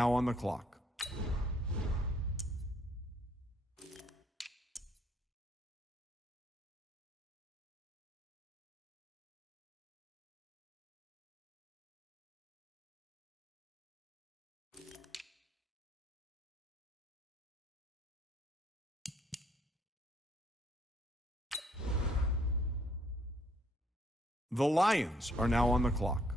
now on the clock. The Lions are now on the clock.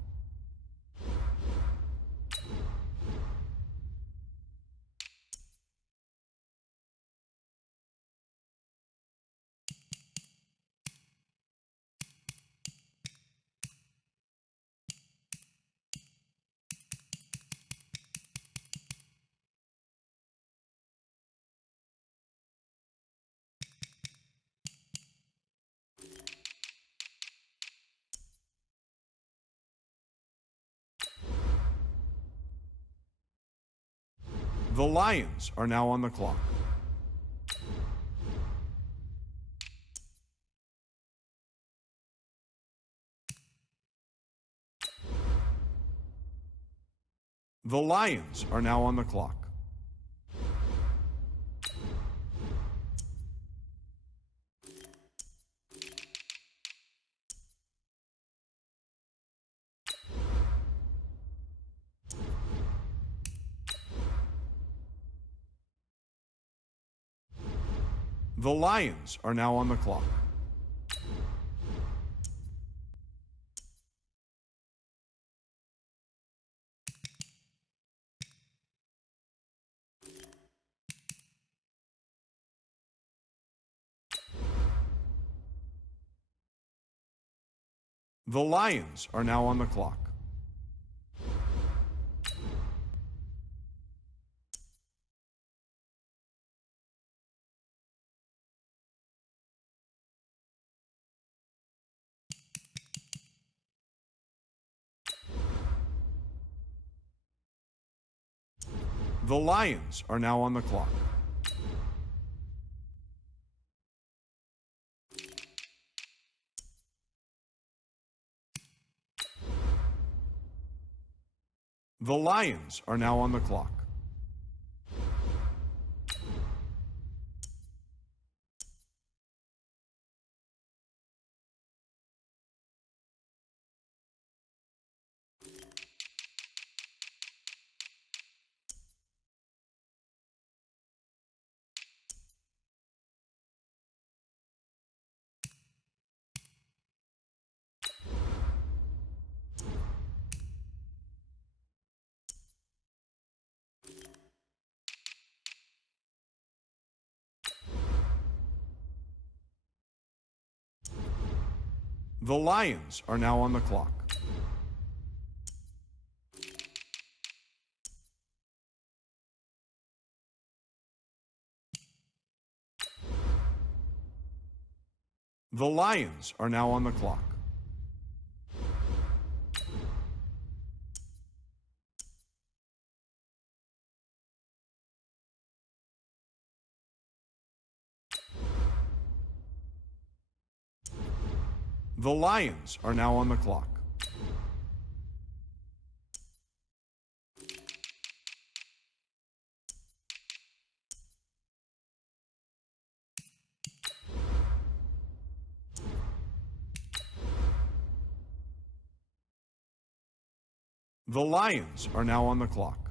The Lions are now on the clock. The Lions are now on the clock. The Lions are now on the clock. The Lions are now on the clock. The Lions are now on the clock. The Lions are now on the clock. The Lions are now on the clock. The Lions are now on the clock. The Lions are now on the clock. The Lions are now on the clock.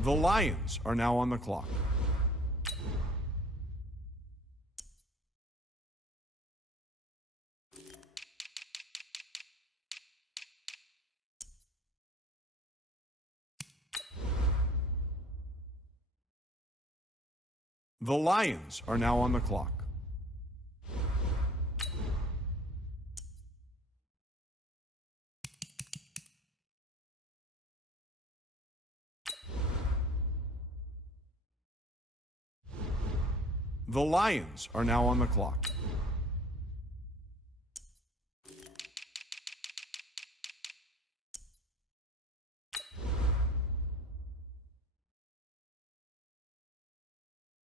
The Lions are now on the clock. The Lions are now on the clock. The Lions are now on the clock.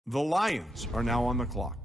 The Lions are now on the clock.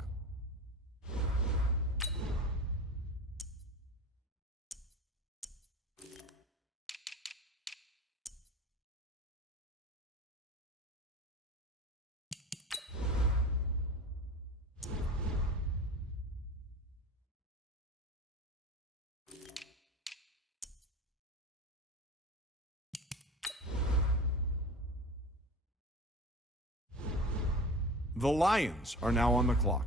The Lions are now on the clock.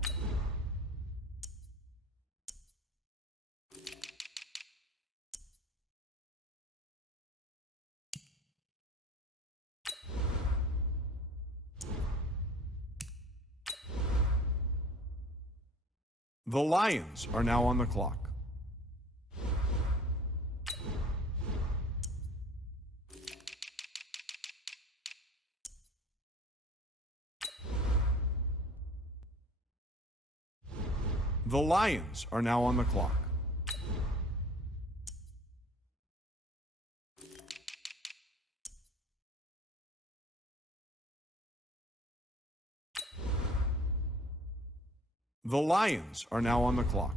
The Lions are now on the clock. The Lions are now on the clock. The Lions are now on the clock.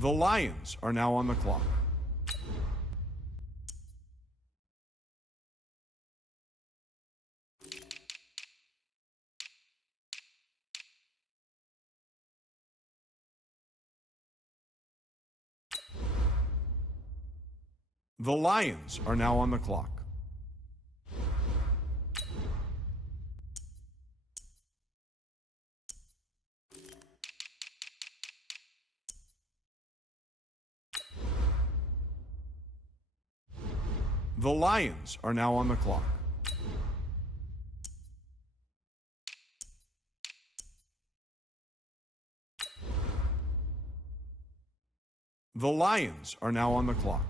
The Lions are now on the clock. The Lions are now on the clock. The Lions are now on the clock. The Lions are now on the clock.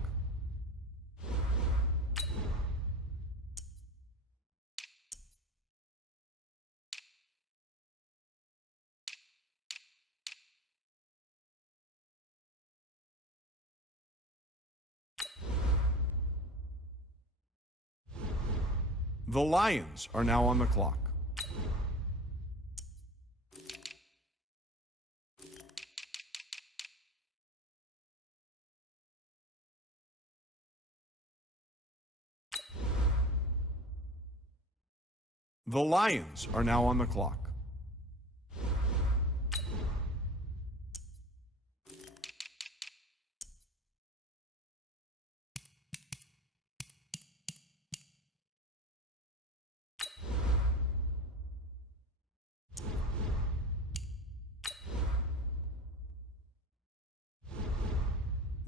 The Lions are now on the clock. The Lions are now on the clock.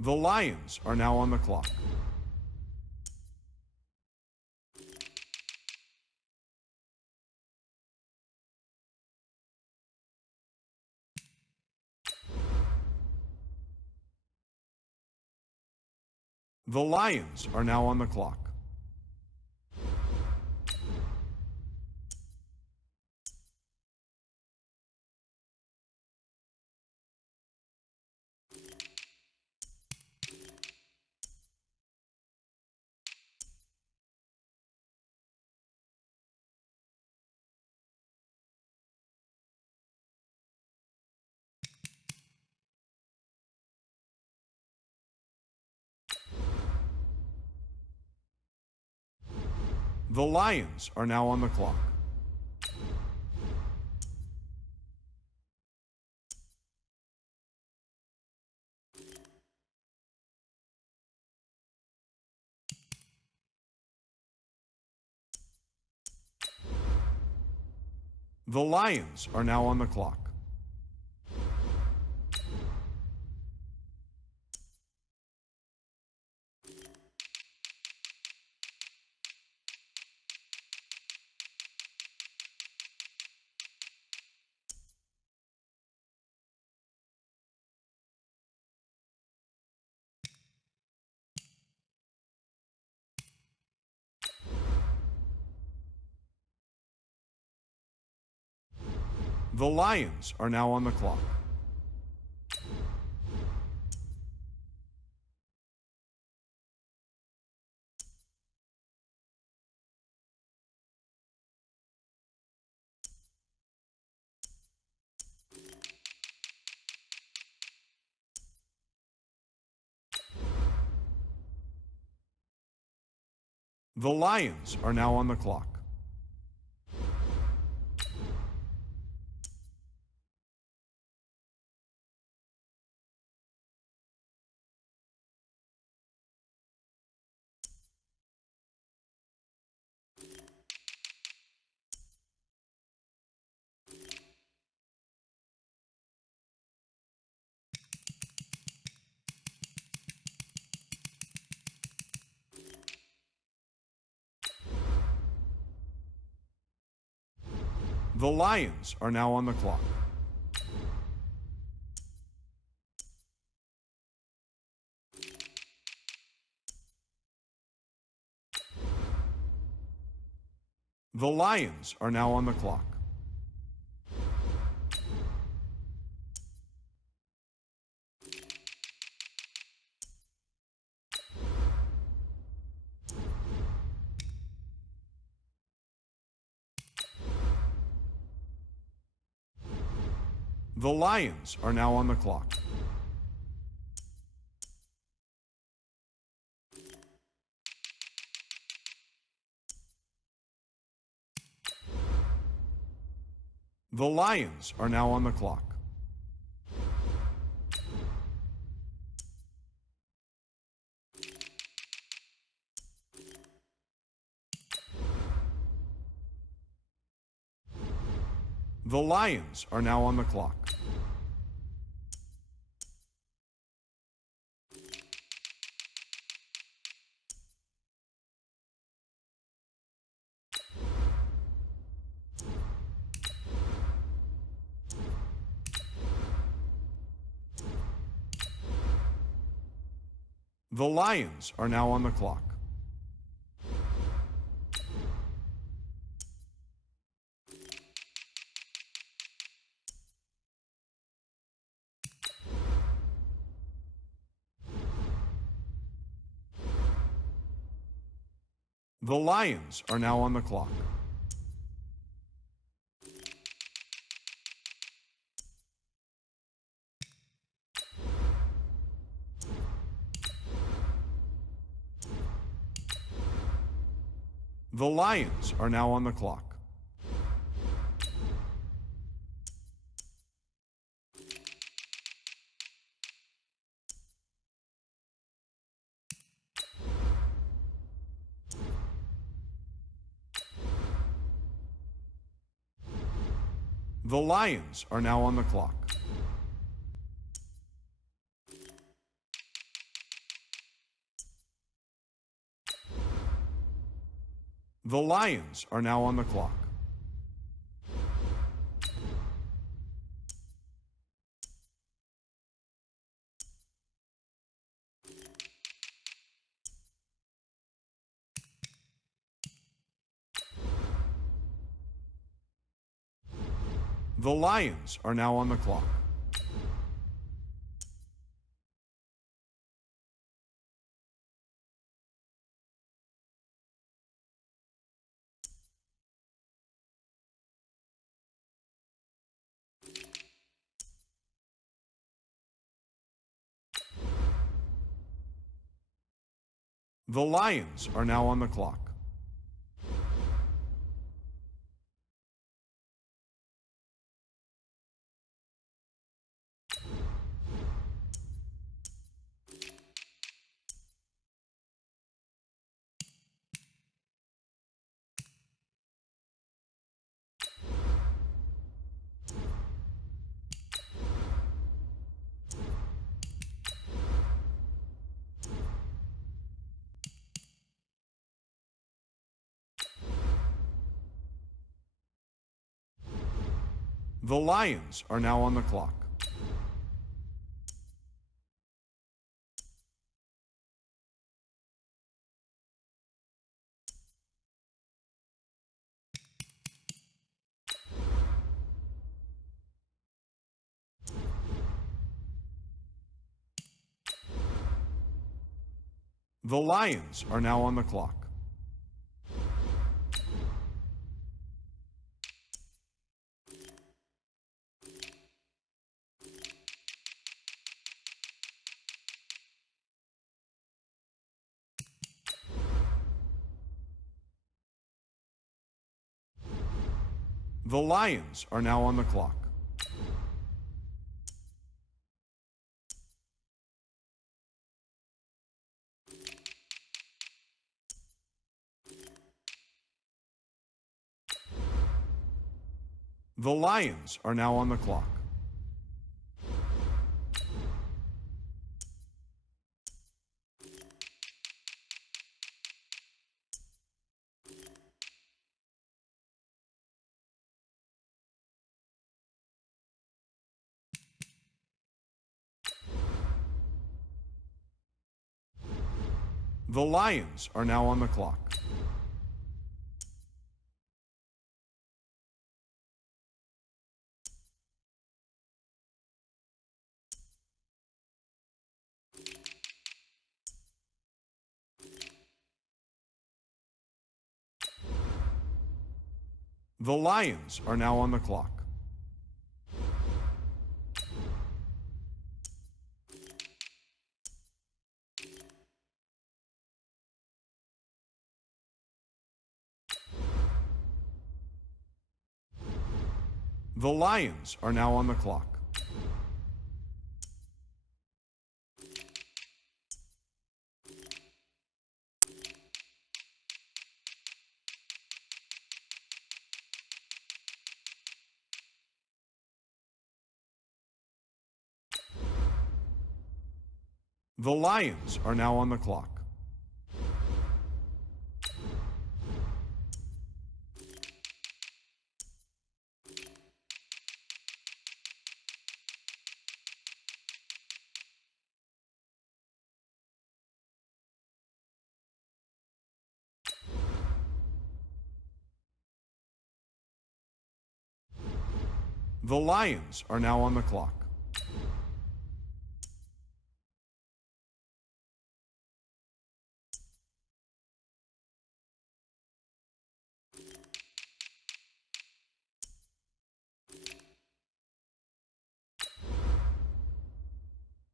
The Lions are now on the clock. The Lions are now on the clock. The Lions are now on the clock. The Lions are now on the clock. The Lions are now on the clock. The Lions are now on the clock. The Lions are now on the clock. The Lions are now on the clock. The Lions are now on the clock. The Lions are now on the clock. The Lions are now on the clock. The Lions are now on the clock. The Lions are now on the clock. The Lions are now on the clock. The Lions are now on the clock. The Lions are now on the clock. The Lions are now on the clock. The Lions are now on the clock. The Lions are now on the clock. The Lions are now on the clock. The Lions are now on the clock. The Lions are now on the clock. The Lions are now on the clock. The Lions are now on the clock. The Lions are now on the clock. The Lions are now on the clock. The Lions are now on the clock.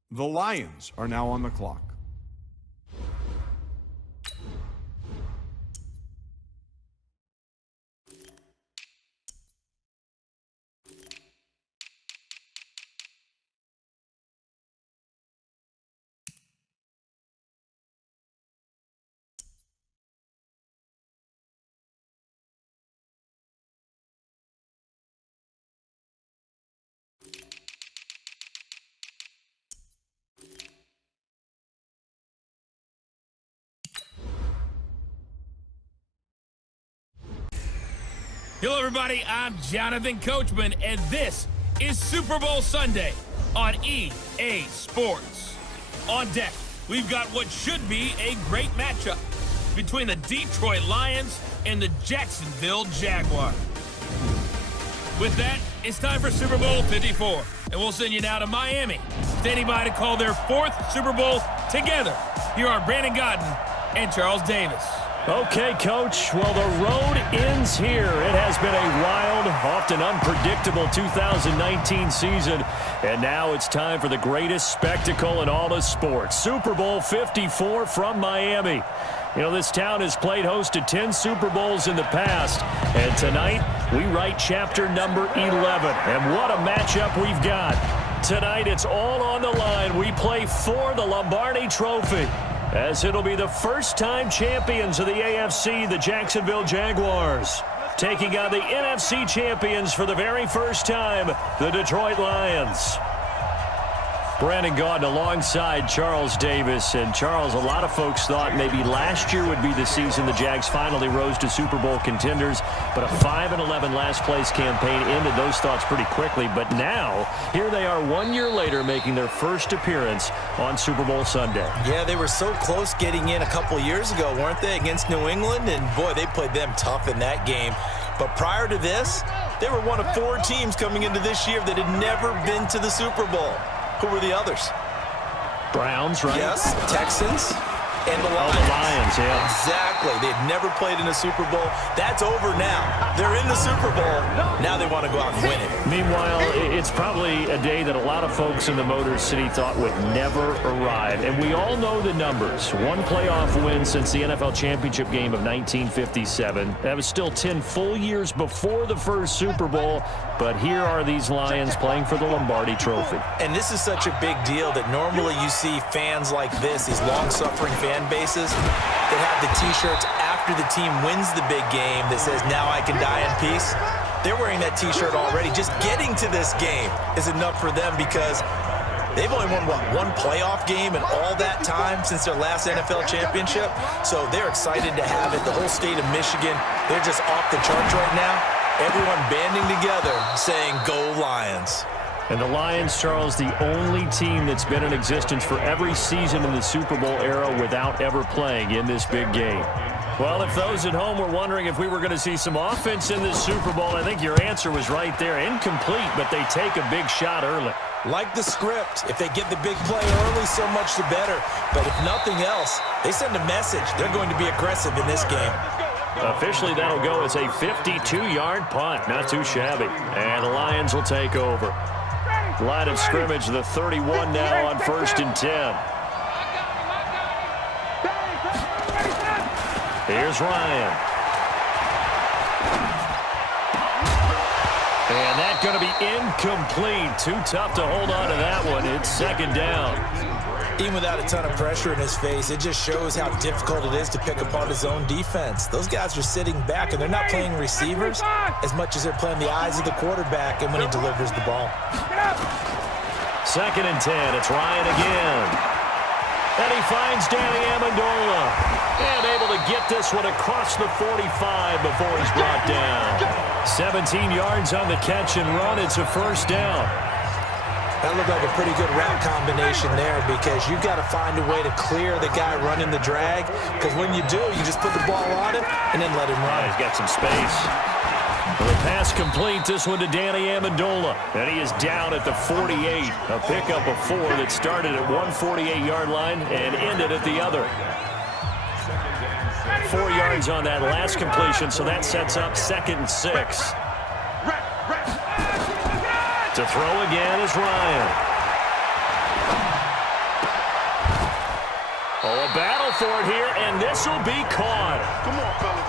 The Lions are now on the clock. Hello, everybody. I'm Jonathan Coachman, and this is Super Bowl Sunday on EA Sports. On deck, we've got what should be a great matchup between the Detroit Lions and the Jacksonville Jaguars. With that, it's time for Super Bowl 54, and we'll send you now to Miami, standing by to call their fourth Super Bowl together. Here are Brandon Godden and Charles Davis. Okay, Coach. Well, the road ends here. It has been a wild, often unpredictable 2019 season, and now it's time for the greatest spectacle in all of sports. Super Bowl 54 from Miami. You know, this town has played host to 10 Super Bowls in the past, and tonight we write chapter number 11. And what a matchup we've got. Tonight it's all on the line. We play for the Lombardi Trophy, as it'll be the first-time champions of the AFC, the Jacksonville Jaguars, taking on the NFC champions for the very first time, the Detroit Lions. Brandon Gaudin alongside Charles Davis. And Charles, a lot of folks thought maybe last year would be the season the Jags finally rose to Super Bowl contenders, but a 5-11 last-place campaign ended those thoughts pretty quickly. But now, here they are 1 year later making their first appearance on Super Bowl Sunday. Yeah, they were so close getting in a couple years ago, weren't they, against New England? And, boy, they played them tough in that game. But prior to this, they were one of 4 teams coming into this year that had never been to the Super Bowl. Who were the others? Browns, right? Yes, Texans, And the Lions. Oh, the Lions, yeah. Exactly. They've never played in a Super Bowl. That's over now. They're in the Super Bowl. Now they want to go out and win it. Meanwhile, it's probably a day that a lot of folks in the Motor City thought would never arrive. And we all know the numbers. One playoff win since the NFL championship game of 1957. That was still 10 full years before the first Super Bowl. But here are these Lions playing for the Lombardi Trophy. And this is such a big deal that normally you see fans like this, these long-suffering fan bases, that have the T-shirts after the team wins the big game that says, "Now I can die in peace." They're wearing that T-shirt already. Just getting to this game is enough for them because they've only won, what, one playoff game in all that time since their last NFL championship. So they're excited to have it. The whole state of Michigan, they're just off the charts right now. Everyone banding together saying, "Go Lions." And the Lions, Charles, the only team that's been in existence for every season in the Super Bowl era without ever playing in this big game. Well, if those at home were wondering if we were going to see some offense in this Super Bowl, I think your answer was right there. Incomplete, but they take a big shot early. Like the script, if they get the big play early, so much the better. But if nothing else, they send a message. They're going to be aggressive in this game. Officially, that'll go as a 52-yard punt. Not too shabby. And the Lions will take over. Line of scrimmage, the 31 now on 1st and 10. Here's Ryan. And that's going to be incomplete. Too tough to hold on to that one. It's 2nd down. Even without a ton of pressure in his face, it just shows how difficult it is to pick apart his own defense. Those guys are sitting back, and they're not playing receivers as much as they're playing the eyes of the quarterback and when he delivers the ball. 2nd and 10. It's Ryan again. And he finds Danny Amendola. And able to get this one across the 45 before he's brought down. 17 yards on the catch and run. It's a 1st down. That looked like a pretty good route combination there because you've got to find a way to clear the guy running the drag, because when you do, you just put the ball on him and then let him run. He's got some space. The pass complete, this one to Danny Amendola. And he is down at the 48. A pickup of 4 that started at one 48-yard line and ended at the other. 4 yards on that last completion, so that sets up 2nd and 6. To throw again is Ryan. Oh, a battle for it here, and this will be caught. Come on, fellas.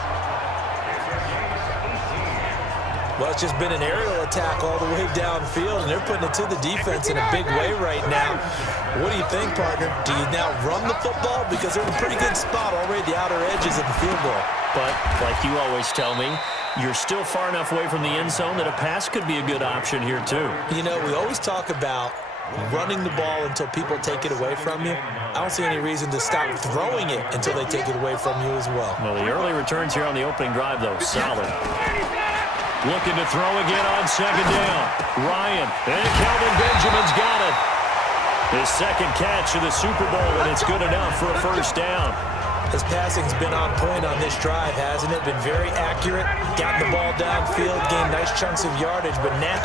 Well, it's just been an aerial attack all the way downfield, and they're putting it to the defense in a big way right now. What do you think, partner? Do you now run the football? Because they're in a pretty good spot already at the outer edges of the field goal. But, like you always tell me, you're still far enough away from the end zone that a pass could be a good option here, too. You know, we always talk about running the ball until people take it away from you. I don't see any reason to stop throwing it until they take it away from you as well. Well, the early returns here on the opening drive, though, solid. Looking to throw again on 2nd down. Ryan, and Kelvin Benjamin's got it. His 2nd catch of the Super Bowl, and it's good enough for a 1st down. His passing's been on point on this drive, hasn't it? Been very accurate, gotten the ball downfield, gained nice chunks of yardage. But now,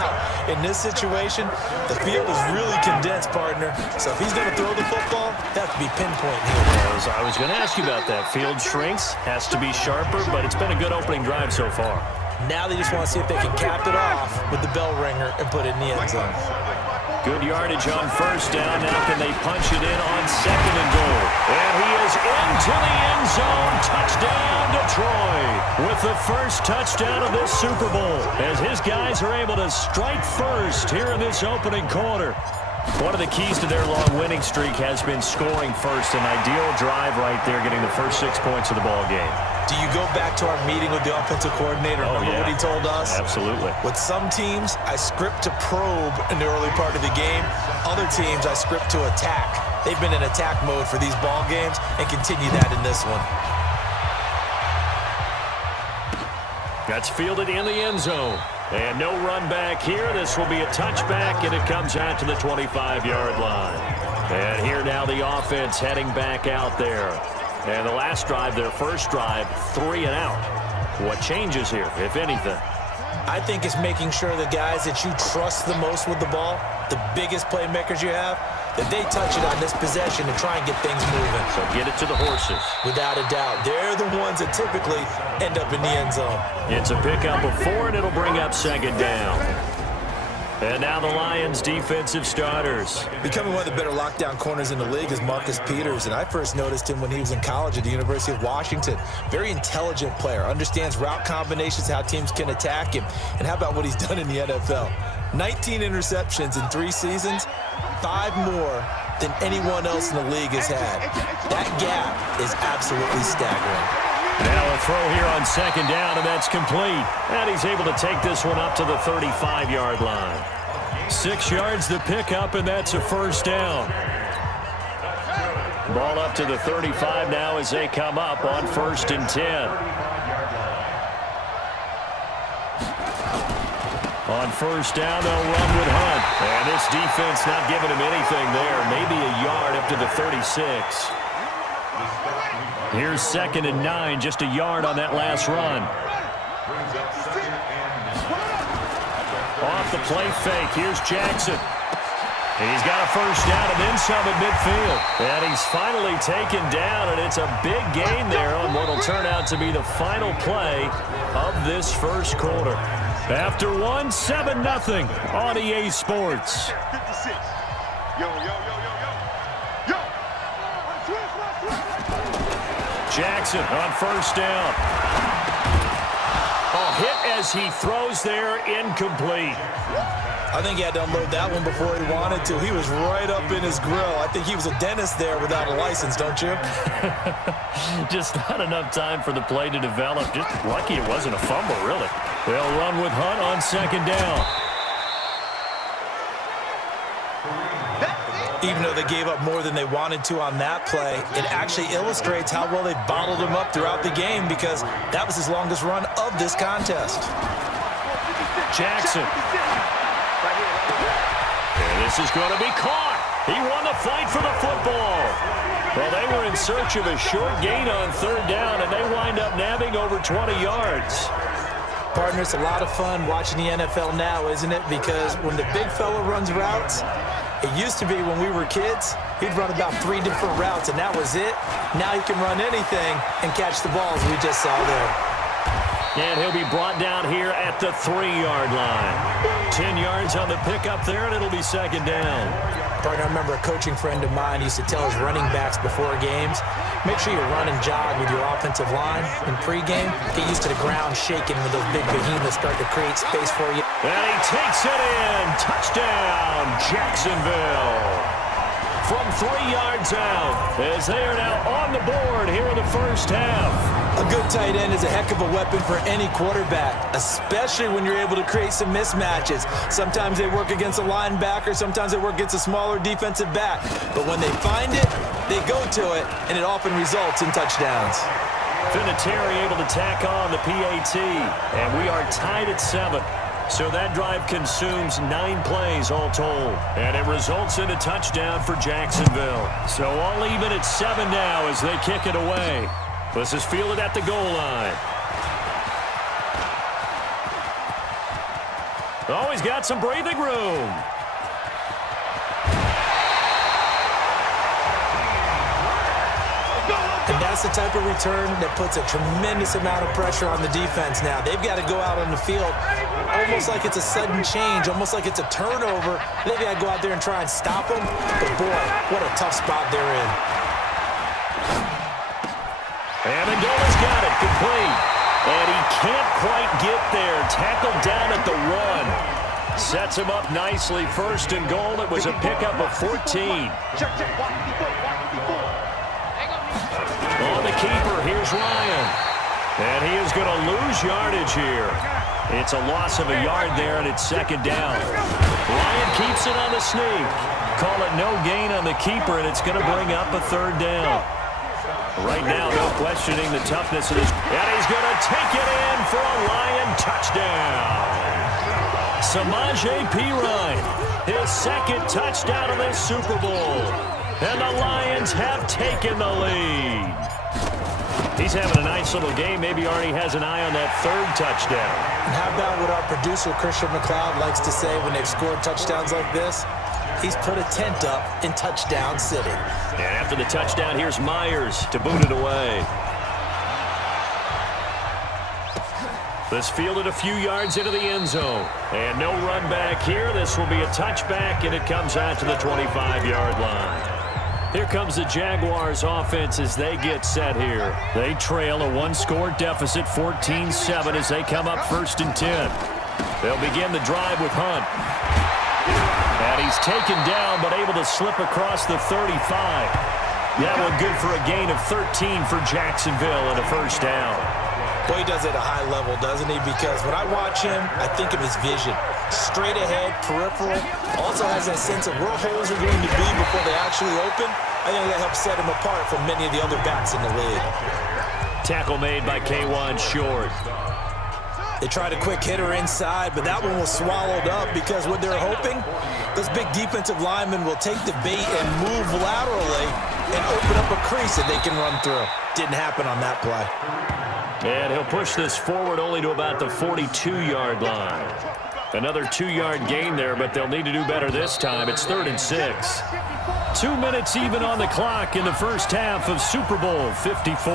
in this situation, the field is really condensed, partner. So if he's going to throw the football, that has to be pinpoint here. I was going to ask you about that. Field shrinks, has to be sharper, but it's been a good opening drive so far. Now they just want to see if they can cap it off with the bell ringer and put it in the end zone. Good yardage on 1st down. Now can they punch it in on 2nd and goal? And he is into the end zone. Touchdown, Detroit. With the first touchdown of this Super Bowl, as his guys are able to strike first here in this opening quarter. One of the keys to their long winning streak has been scoring first. An ideal drive right there, getting the first 6 points of the ball game. Do you go back to our meeting with the offensive coordinator? Remember what he told us? Absolutely. With some teams, I script to probe in the early part of the game. Other teams, I script to attack. They've been in attack mode for these ball games and continue that in this one. That's fielded in the end zone. And no run back here. This will be a touchback, and it comes out to the 25-yard line. And here now the offense heading back out there. And the last drive, their first drive, 3 and out. What changes here, if anything? I think it's making sure the guys that you trust the most with the ball, the biggest playmakers you have, that they touch it on this possession and try and get things moving. So get it to the horses. Without a doubt. They're the ones that typically end up in the end zone. It's a pickup of 4, and it'll bring up second down. And now the Lions' defensive starters. Becoming one of the better lockdown corners in the league is Marcus Peters, and I first noticed him when he was in college at the University of Washington. Very intelligent player, understands route combinations, how teams can attack him. And how about what he's done in the NFL? 19 interceptions in 3 seasons, 5 more than anyone else in the league has had. That gap is absolutely staggering. Now a throw here on second down, and that's complete. And he's able to take this one up to the 35-yard line. 6 yards the pickup, and that's a first down. Ball up to the 35 now as they come up on 1st and 10. On 1st down, they'll run with Hunt. And this defense not giving him anything there. Maybe a yard up to the 36. Here's 2nd and 9, just a yard on that last run. Off the play fake, here's Jackson. And he's got a first down and then some at midfield. And he's finally taken down, and it's a big gain there on what will turn out to be the final play of this first quarter. After 1, 7-0 on EA Sports. 56. Yo. Jackson on 1st down. A hit as he throws there, incomplete. I think he had to unload that one before he wanted to. He was right up in his grill. I think he was a dentist there without a license, don't you? Just not enough time for the play to develop. Just lucky it wasn't a fumble, really. They'll run with Hunt on 2nd down. Even though they gave up more than they wanted to on that play, it actually illustrates how well they bottled him up throughout the game, because that was his longest run of this contest. Jackson. And this is going to be caught. He won the fight for the football. Well, they were in search of a short gain on 3rd down, and they wind up nabbing over 20 yards. Partner, it's a lot of fun watching the NFL now, isn't it? Because when the big fella runs routes, it used to be when we were kids, he'd run about 3 different routes, and that was it. Now he can run anything and catch the balls we just saw there. And he'll be brought down here at the 3-yard line. 10 yards on the pickup there, and it'll be 2nd down. Partner, I remember a coaching friend of mine used to tell his running backs before games, make sure you run and jog with your offensive line in pregame. Get used to the ground shaking when those big behemoths start to create space for you. And he takes it in. Touchdown, Jacksonville. From 3 yards out, as they are now on the board here in the first half. A good tight end is a heck of a weapon for any quarterback, especially when you're able to create some mismatches. Sometimes they work against a linebacker, sometimes they work against a smaller defensive back. But when they find it, they go to it, and it often results in touchdowns. Vinatieri able to tack on the PAT, and we are tied at 7. So that drive consumes 9 plays all told, and it results in a touchdown for Jacksonville. So all even at 7 now as they kick it away. This is fielded at the goal line. Oh, he's got some breathing room. And that's the type of return that puts a tremendous amount of pressure on the defense now. They've got to go out on the field almost like it's a sudden change, almost like it's a turnover. They've got to go out there and try and stop them. But, boy, what a tough spot they're in. Amendola's got it, complete. And he can't quite get there. Tackled down at the 1. Sets him up nicely. 1st and goal. It was a pickup of 14. On the keeper, here's Ryan. And he is going to lose yardage here. It's a loss of a yard there, and it's 2nd down. Ryan keeps it on the sneak. Call it no gain on the keeper, and it's going to bring up a 3rd down. Right now, no questioning the toughness of this. And he's going to take it in for a Lion touchdown. Samaje Perine, his 2nd touchdown of this Super Bowl. And the Lions have taken the lead. He's having a nice little game. Maybe Arnie has an eye on that 3rd touchdown. And how about what our producer, Christian McLeod, likes to say when they've scored touchdowns like this? He's put a tent up in touchdown city. And after the touchdown, here's Myers to boot it away. This fielded a few yards into the end zone. And no run back here. This will be a touchback, and it comes out to the 25-yard line. Here comes the Jaguars offense as they get set here. They trail a one-score deficit, 14-7, as they come up 1st and 10. They'll begin the drive with Hunt. And he's taken down, but able to slip across the 35. That one good for a gain of 13 for Jacksonville and a first down. Boy, he does it at a high level, doesn't he? Because when I watch him, I think of his vision. Straight ahead, peripheral. Also has that sense of where holes are going to be before they actually open. I think that helps set him apart from many of the other backs in the league. Tackle made by K'Wan Short. They tried a quick hitter inside, but that one was swallowed up because what they're hoping, those big defensive linemen will take the bait and move laterally and open up a crease that they can run through. Didn't happen on that play. And he'll push this forward only to about the 42-yard line. Another 2-yard gain there, but they'll need to do better this time. It's 3rd and 6. 2 minutes even on the clock in the first half of Super Bowl 54.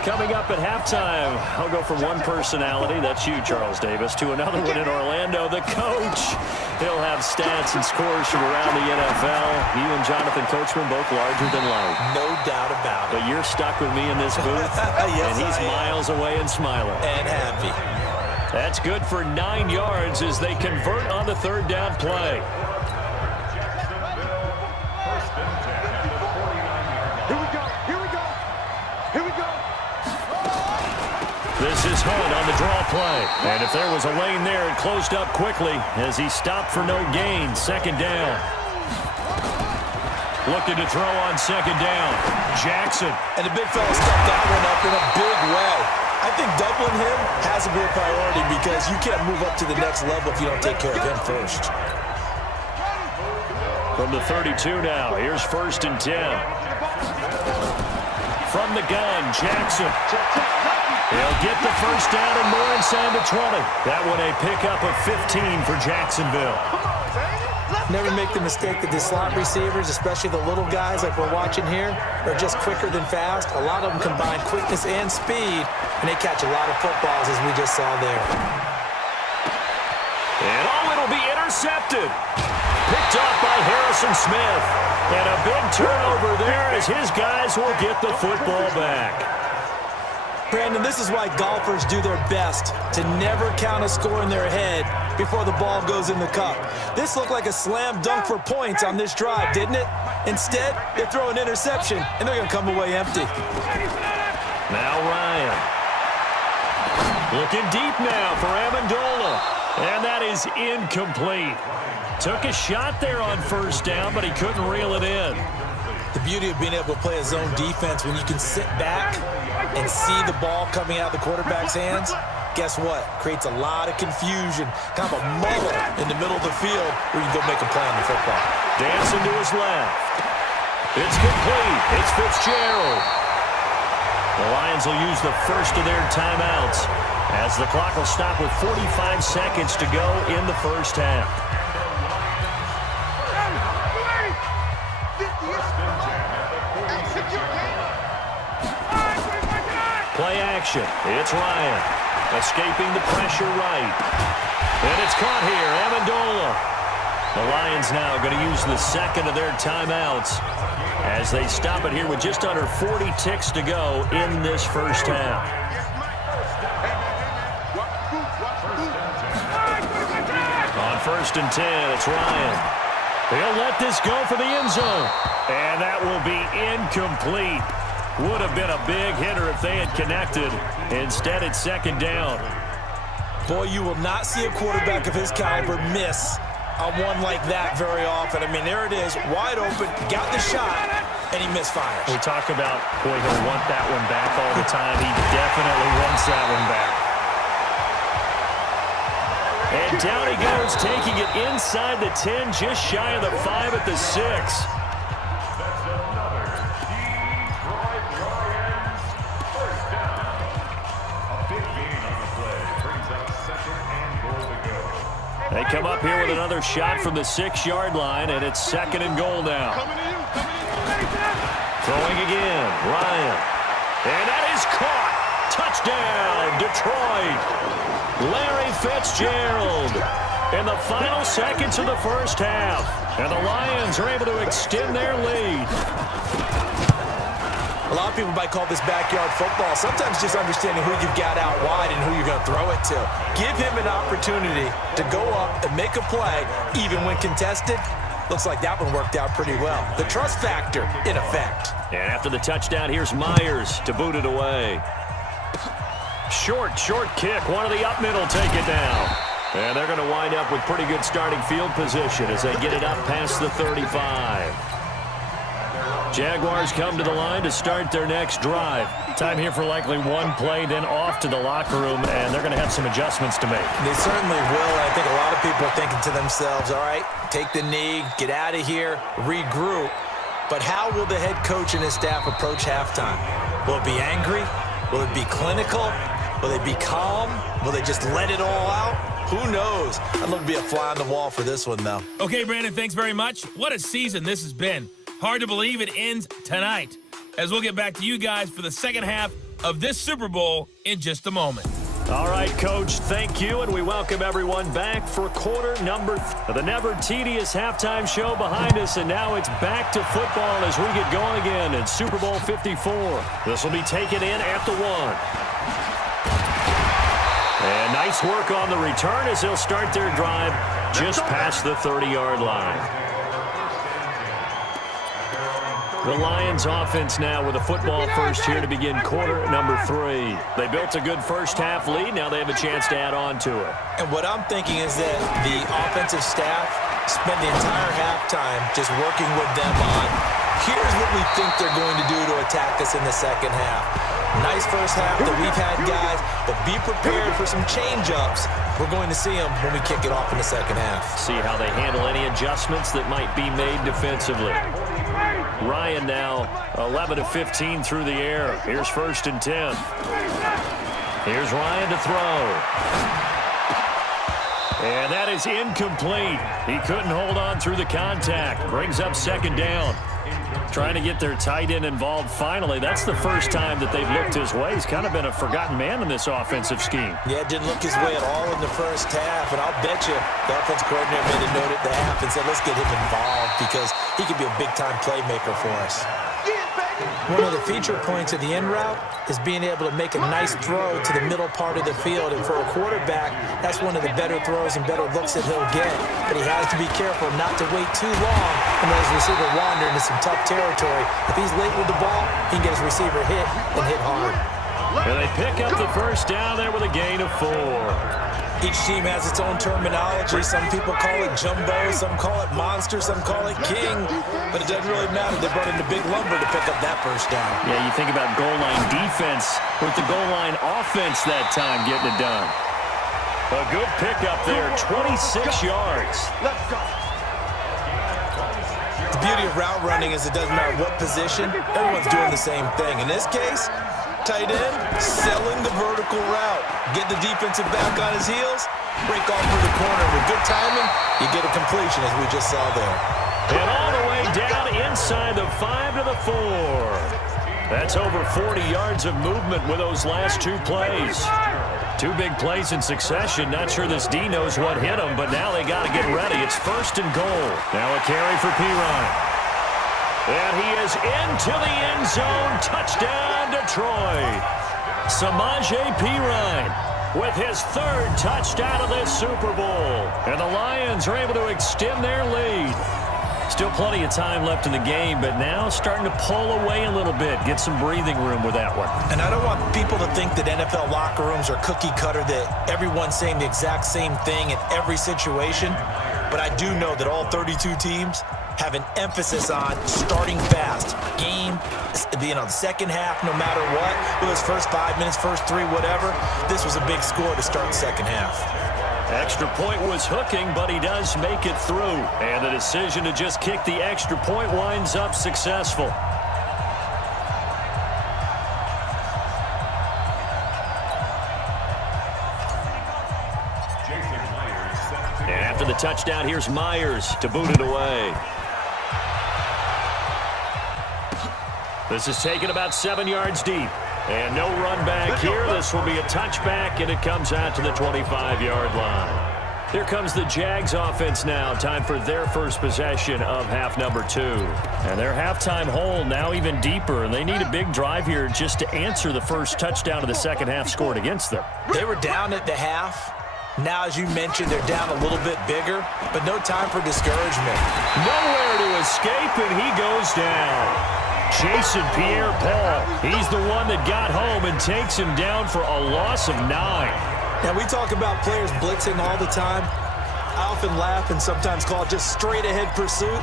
Coming up at halftime, I'll go from one personality, that's you, Charles Davis, to another one in Orlando, the coach. He'll have stats and scores from around the NFL. You and Jonathan Coachman both larger than life. No doubt about it. But you're stuck with me in this booth, yes, and he's miles away and smiling. And happy. That's good for 9 yards as they convert on the 3rd down play. This is Hunt on the draw play. And if there was a lane there, it closed up quickly as he stopped for no gain. 2nd down. Looking to throw on 2nd down. Jackson. And the big fella stepped that one up in a big way. I think doubling him has to be a priority because you can't move up to the next level if you don't take care of him first. From the 32 now, here's 1st and 10. From the gun, Jackson. He'll get the first down and more inside the 20. That one a pickup of 15 for Jacksonville. Never make the mistake that the slot receivers, especially the little guys like we're watching here, are just quicker than fast. A lot of them combine quickness and speed, and they catch a lot of footballs as we just saw there. And it'll be intercepted. Picked off by Harrison Smith. And a big turnover there as his guys will get the football back. Brandon, this is why golfers do their best to never count a score in their head before the ball goes in the cup. This looked like a slam dunk for points on this drive, didn't it? Instead, they throw an interception, and they're going to come away empty. Now Ryan. Looking deep now for Amendola. And that is incomplete. Took a shot there on 1st down, but he couldn't reel it in. The beauty of being able to play a zone defense when you can sit back and see the ball coming out of the quarterback's hands, guess what? Creates a lot of confusion, kind of a muddle in the middle of the field where you can go make a play on the football. Dancing to his left. It's complete. It's Fitzgerald. The Lions will use the first of their timeouts as the clock will stop with 45 seconds to go in the first half. Play action. It's Ryan. Escaping the pressure right. And it's caught here. Amendola. The Lions now going to use the second of their timeouts as they stop it here with just under 40 ticks to go in this first half. On 1st and 10, it's Ryan. He'll let this go for the end zone. And that will be incomplete. Would have been a big hitter if they had connected. Instead, it's 2nd down. Boy, you will not see a quarterback of his caliber miss on one like that very often. I mean, there it is, wide open, got the shot, and he misfires. We talk about, boy, he'll want that one back all the time. He definitely wants that one back. And down he goes, taking it inside the 10, just shy of the 5 at the 6. They come up here with another shot from the 6-yard line, and it's 2nd and goal now. Throwing again, Ryan. And that is caught. Touchdown, Detroit. Larry Fitzgerald in the final seconds of the first half. And the Lions are able to extend their lead. A lot of people might call this backyard football. Sometimes just understanding who you've got out wide and who you're going to throw it to. Give him an opportunity to go up and make a play, even when contested. Looks like that one worked out pretty well. The trust factor in effect. And after the touchdown, here's Myers to boot it away. Short kick. One of the up middle take it down. And they're going to wind up with pretty good starting field position as they get it up past the 35. Jaguars come to the line to start their next drive. Time here for likely one play, then off to the locker room, and they're going to have some adjustments to make. They certainly will. I think a lot of people are thinking to themselves, all right, take the knee, get out of here, regroup. But how will the head coach and his staff approach halftime? Will it be angry? Will it be clinical? Will they be calm? Will they just let it all out? Who knows? I'd love to be a fly on the wall for this one, though. Okay, Brandon, thanks very much. What a season this has been. Hard to believe it ends tonight, as we'll get back to you guys for the second half of this Super Bowl in just a moment. All right, Coach, thank you, and we welcome everyone back for quarter number the never tedious halftime show behind us, and now it's back to football as we get going again in Super Bowl 54. This will be taken in at the 1. And nice work on the return as they'll start their drive just past the 30-yard line. The Lions offense now with a football first here to begin quarter number 3. They built a good first half lead. Now they have a chance to add on to it. And what I'm thinking is that the offensive staff spent the entire halftime just working with them on, here's what we think they're going to do to attack us in the second half. Nice first half that we've had, guys, but be prepared for some change-ups. We're going to see them when we kick it off in the second half. See how they handle any adjustments that might be made defensively. Ryan now 11 of 15 through the air. Here's 1st and 10. Here's Ryan to throw. And that is incomplete. He couldn't hold on through the contact. Brings up 2nd down. Trying to get their tight end involved finally. That's the first time that they've looked his way. He's kind of been a forgotten man in this offensive scheme. Yeah, didn't look his way at all in the first half. And I'll bet you the offensive coordinator made a note at the half and said, let's get him involved because he could be a big-time playmaker for us. One of the feature points of the in route is being able to make a nice throw to the middle part of the field. And for a quarterback, that's one of the better throws and better looks that he'll get. But he has to be careful not to wait too long and let his receiver wander into some tough territory. If he's late with the ball, he can get his receiver hit and hit hard. And they pick up the first down there with a gain of 4. Each team has its own terminology. Some people call it jumbo, some call it monster, some call it king. But it doesn't really matter. They brought in the big lumber to pick up that first down. Yeah, you think about goal line defense with the goal line offense that time getting it done. A good pickup there, 26 yards. Let's go. The beauty of route running is it doesn't matter what position. Everyone's doing the same thing. In this case, tight end, selling the vertical route. Get the defensive back on his heels, break off through the corner. With good timing, you get a completion, as we just saw there. And all the way down inside the 5 to the 4. That's over 40 yards of movement with those last 2 plays. 2 big plays in succession. Not sure this D knows what hit him, but now they got to get ready. It's 1st and goal. Now a carry for Pirine. And he is into the end zone. Touchdown, Detroit. Samaje Pirine with his 3rd touchdown of this Super Bowl. And the Lions are able to extend their lead. Still plenty of time left in the game, but now starting to pull away a little bit. Get some breathing room with that one. And I don't want people to think that NFL locker rooms are cookie cutter, that everyone's saying the exact same thing in every situation. But I do know that all 32 teams have an emphasis on starting fast. Game, the second half, no matter what. Whether it's first 5 minutes, first 3, whatever. This was a big score to start the second half. Extra point was hooking, but he does make it through. And the decision to just kick the extra point winds up successful. And after the touchdown. Here's Myers to boot it away. This is taken about 7 yards deep. And no run back here. This will be a touchback, and it comes out to the 25-yard line. Here comes the Jags offense now. Time for their first possession of half number 2. And their halftime hole now even deeper, and they need a big drive here just to answer the first touchdown of the second half scored against them. They were down at the half. Now, as you mentioned, they're down a little bit bigger, but no time for discouragement. Nowhere to escape, and he goes down. Jason Pierre-Paul, he's the one that got home and takes him down for a loss of 9. Now, we talk about players blitzing all the time. I often laugh and sometimes call it just straight-ahead pursuit.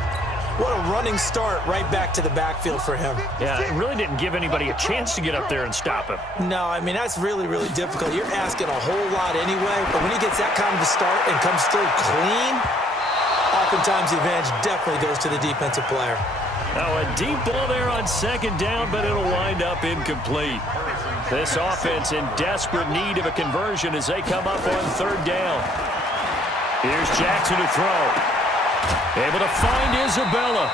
What a running start right back to the backfield for him. Yeah, it really didn't give anybody a chance to get up there and stop him. No, I mean, that's really, really difficult. You're asking a whole lot anyway, but when he gets that kind of a start and comes through clean, oftentimes the advantage definitely goes to the defensive player. Now a deep ball there on second down, but it'll wind up incomplete. This offense in desperate need of a conversion as they come up on third down. Here's Jackson to throw. Able to find Isabella.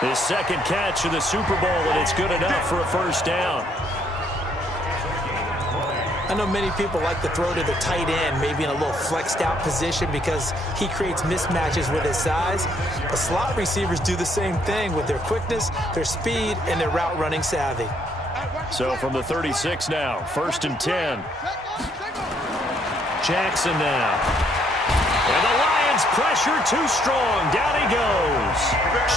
His second catch of the Super Bowl, and it's good enough for a first down. I know many people like to throw to the tight end, maybe in a little flexed out position because he creates mismatches with his size. But slot receivers do the same thing with their quickness, their speed, and their route running savvy. So from the 36 now, 1st and 10. Jackson now. And the Lions pressure too strong. Down he goes.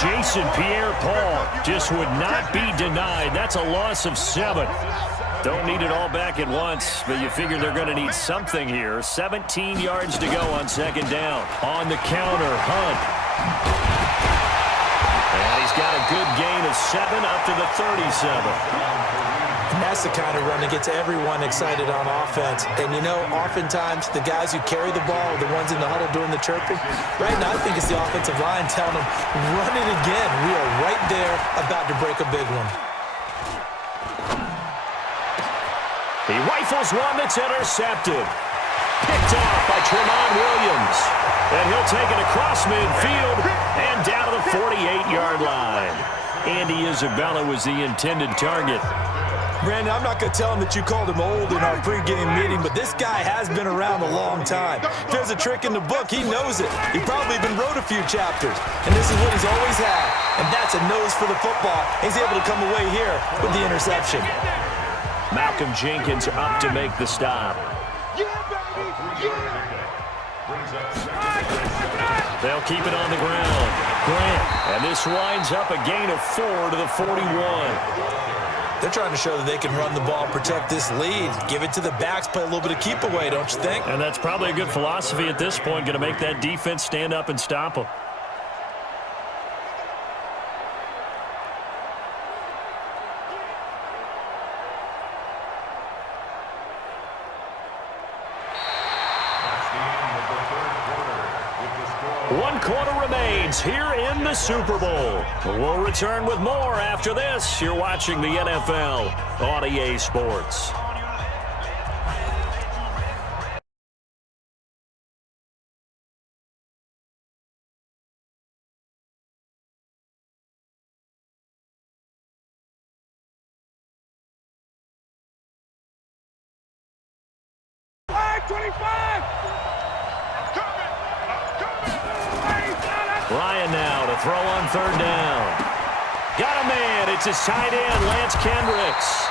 Jason Pierre-Paul just would not be denied. That's a loss of 7. Don't need it all back at once, but you figure they're going to need something here. 17 yards to go on second down. On the counter, Hunt. And he's got a good gain of 7 up to the 37. And that's the kind of run that gets everyone excited on offense. And, you know, oftentimes the guys who carry the ball are the ones in the huddle doing the chirping. Right now, I think it's the offensive line telling them, run it again. We are right there about to break a big one. He rifles one that's intercepted. Picked off by Tremont Williams. And he'll take it across midfield and down to the 48-yard line. Andy Isabella was the intended target. Brandon, I'm not going to tell him that you called him old in our pregame meeting, but this guy has been around a long time. If there's a trick in the book, he knows it. He probably even wrote a few chapters. And this is what he's always had. And that's a nose for the football. He's able to come away here with the interception. Malcolm Jenkins up to make the stop. They'll keep it on the ground. Grant. And this winds up a gain of 4 to the 41. They're trying to show that they can run the ball, protect this lead, give it to the backs, play a little bit of keep away, don't you think? And that's probably a good philosophy at this point, going to make that defense stand up and stop them. One quarter remains here in the Super Bowl. We'll return with more after this. You're watching the NFL on EA Sports. Ryan now to throw on third down. Got a man. It's his tight end, Lance Kendricks.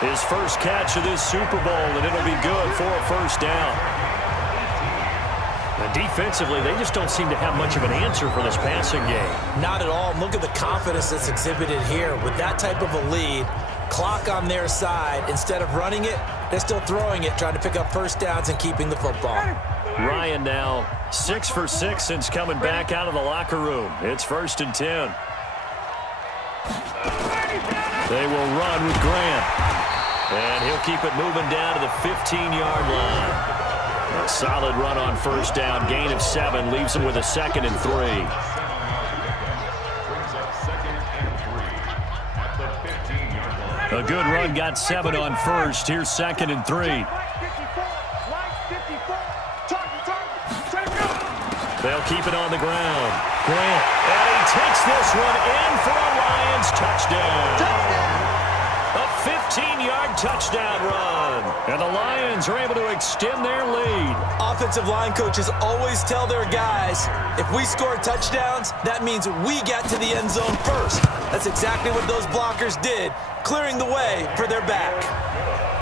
His first catch of this Super Bowl, and it'll be good for a first down. And defensively, they just don't seem to have much of an answer for this passing game. Not at all. Look at the confidence that's exhibited here. With that type of a lead, clock on their side, instead of running it, they're still throwing it, trying to pick up first downs and keeping the football. Ryan now 6 for 6 since coming back out of the locker room. It's 1st and 10. They will run with Grant. And he'll keep it moving down to the 15-yard line. A solid run on first down. Gain of 7 leaves him with a 2nd and 3. A good run got 7 on first. Here's 2nd and 3. They'll keep it on the ground. Grant, and he takes this one in for a Lions touchdown. A 15-yard touchdown run. And the Lions are able to extend their lead. Offensive line coaches always tell their guys, if we score touchdowns, that means we get to the end zone first. That's exactly what those blockers did, clearing the way for their back.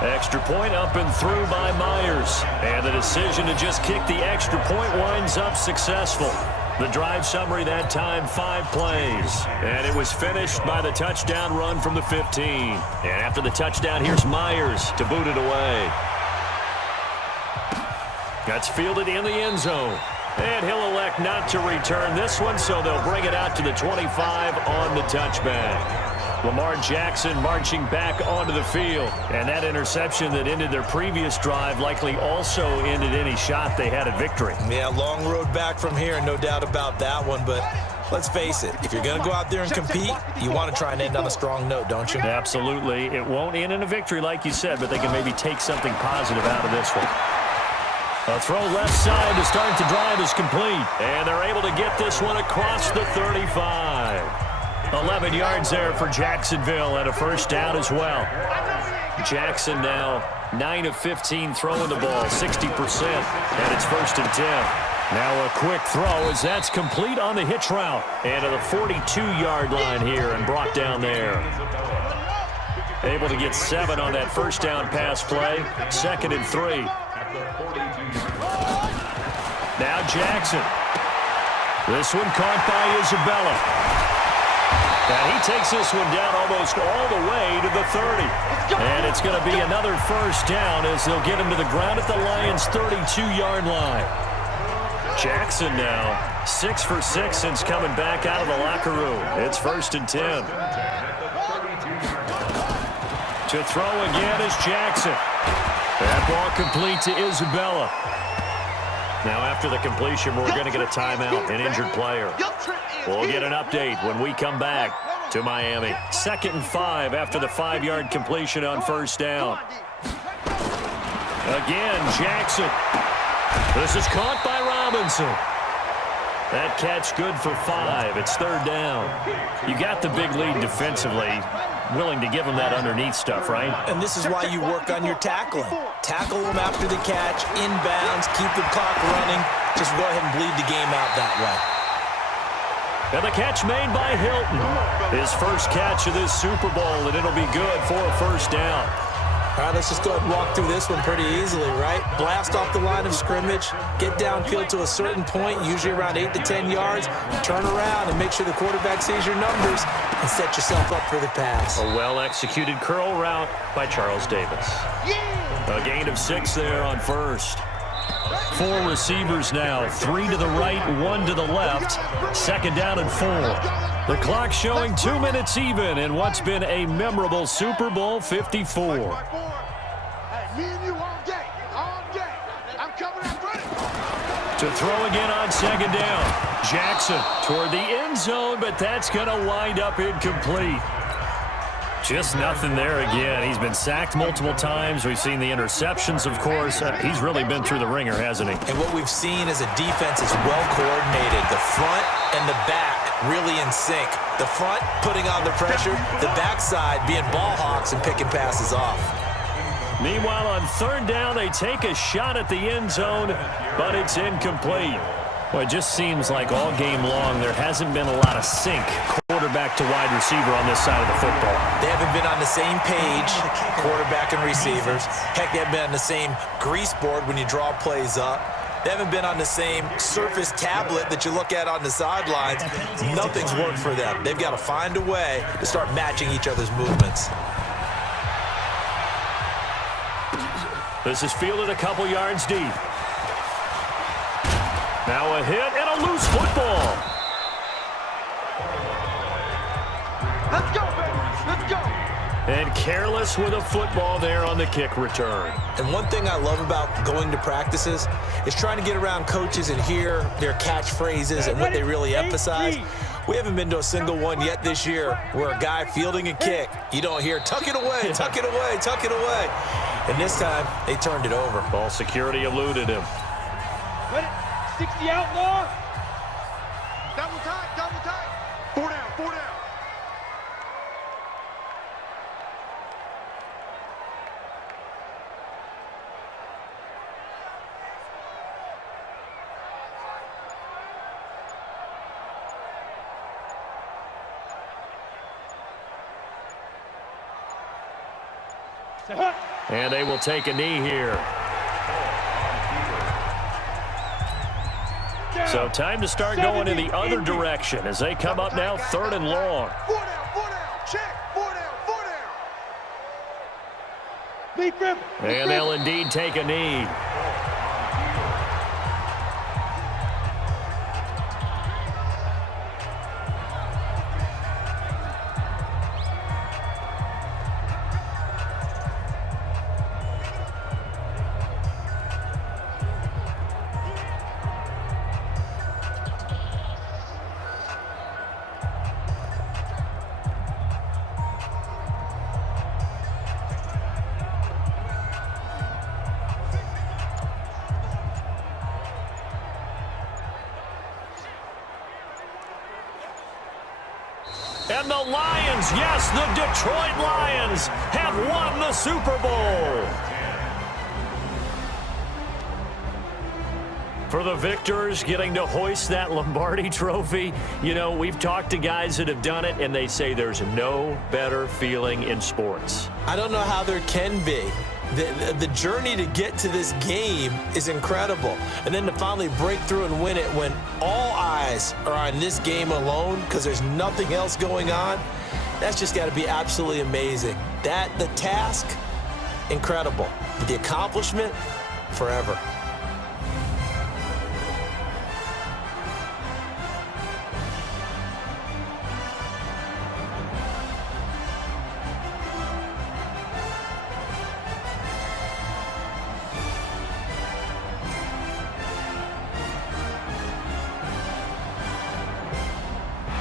Extra point up and through by Myers. And the decision to just kick the extra point winds up successful. The drive summary that time, 5 plays. And it was finished by the touchdown run from the 15. And after the touchdown, here's Myers to boot it away. That's fielded in the end zone. And he'll elect not to return this one, so they'll bring it out to the 25 on the touchback. Lamar Jackson marching back onto the field. And that interception that ended their previous drive likely also ended any shot they had at victory. Yeah, long road back from here, no doubt about that one. But let's face it, if you're going to go out there and compete, you want to try and end on a strong note, don't you? Absolutely. It won't end in a victory like you said, but they can maybe take something positive out of this one. A throw left side to start the drive is complete. And they're able to get this one across the 35. 11 yards there for Jacksonville and a first down as well. Jackson now 9 of 15 throwing the ball, 60%, and it's 1st and 10. Now a quick throw as that's complete on the hitch route. And to the 42-yard line here and brought down there. Able to get 7 on that first down pass play. 2nd and 3. Now Jackson. This one caught by Isabella. And he takes this one down almost all the way to the 30. And it's going to be another first down as they'll get him to the ground at the Lions' 32-yard line. Jackson now 6 for 6 since coming back out of the locker room. It's 1st and 10. To throw again is Jackson. That ball complete to Isabella. Now after the completion, we're going to get a timeout, an injured player. We'll get an update when we come back to Miami. 2nd and 5 after the 5-yard completion on first down. Again, Jackson. This is caught by Robinson. That catch good for 5. It's 3rd down. You got the big lead defensively. Willing to give them that underneath stuff, right? And this is why you work on your tackling. Tackle them after the catch, inbounds, keep the clock running. Just go ahead and bleed the game out that way. And the catch made by Hilton. His first catch of this Super Bowl, and it'll be good for a first down. All right, let's just go ahead and walk through this one pretty easily, right? Blast off the line of scrimmage, get downfield to a certain point, usually around 8 to 10 yards, turn around and make sure the quarterback sees your numbers and set yourself up for the pass. A well-executed curl route by Charles Davis. A gain of 6 there on first. 4 receivers now, 3 to the right, 1 to the left. 2nd down and 4. The clock showing 2 minutes even in what's been a memorable Super Bowl 54. To throw again on 2nd down. Jackson toward the end zone, but that's going to wind up incomplete. Just nothing there again. He's been sacked multiple times. We've seen the interceptions, of course. He's really been through the ringer, hasn't he? And what we've seen is a defense is well coordinated. The front and the back really in sync. The front putting on the pressure, the backside being ball hawks and picking passes off. Meanwhile, on 3rd down, they take a shot at the end zone, but it's incomplete. Well, it just seems like all game long there hasn't been a lot of sync, quarterback to wide receiver on this side of the football. They haven't been on the same page, quarterback and receivers. Heck, they haven't been on the same grease board when you draw plays up. They haven't been on the same Surface tablet that you look at on the sidelines. Nothing's worked for them. They've got to find a way to start matching each other's movements. This is fielded a couple yards deep. Now a hit and a loose football. Let's go, baby. Let's go. And careless with a football there on the kick return. And one thing I love about going to practices is trying to get around coaches and hear their catchphrases and what they really emphasize. We haven't been to a single one yet this year where a guy fielding a kick, you don't hear, tuck it away, tuck it away, tuck it away. And this time, they turned it over. Ball security eluded him. 60 outlaw. And they will take a knee here. So time to start going in the other direction as they come up now 3rd and long. 4 down, check, 4 down. And they'll indeed take a knee. And the Lions, yes, the Detroit Lions have won the Super Bowl. For the victors getting to hoist that Lombardi trophy, you know, we've talked to guys that have done it, and they say there's no better feeling in sports. I don't know how there can be. The journey to get to this game is incredible. And then to finally break through and win it when all eyes are on this game alone because there's nothing else going on, that's just got to be absolutely amazing. The task, incredible. But the accomplishment, forever.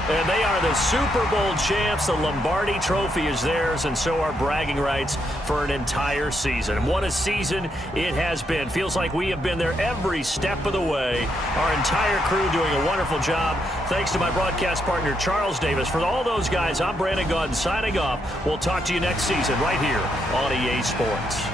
And they are the Super Bowl champs. The Lombardi trophy is theirs, and so are bragging rights for an entire season. And what a season it has been. Feels like we have been there every step of the way. Our entire crew doing a wonderful job. Thanks to my broadcast partner, Charles Davis. For all those guys, I'm Brandon Gaudin signing off. We'll talk to you next season right here on EA Sports.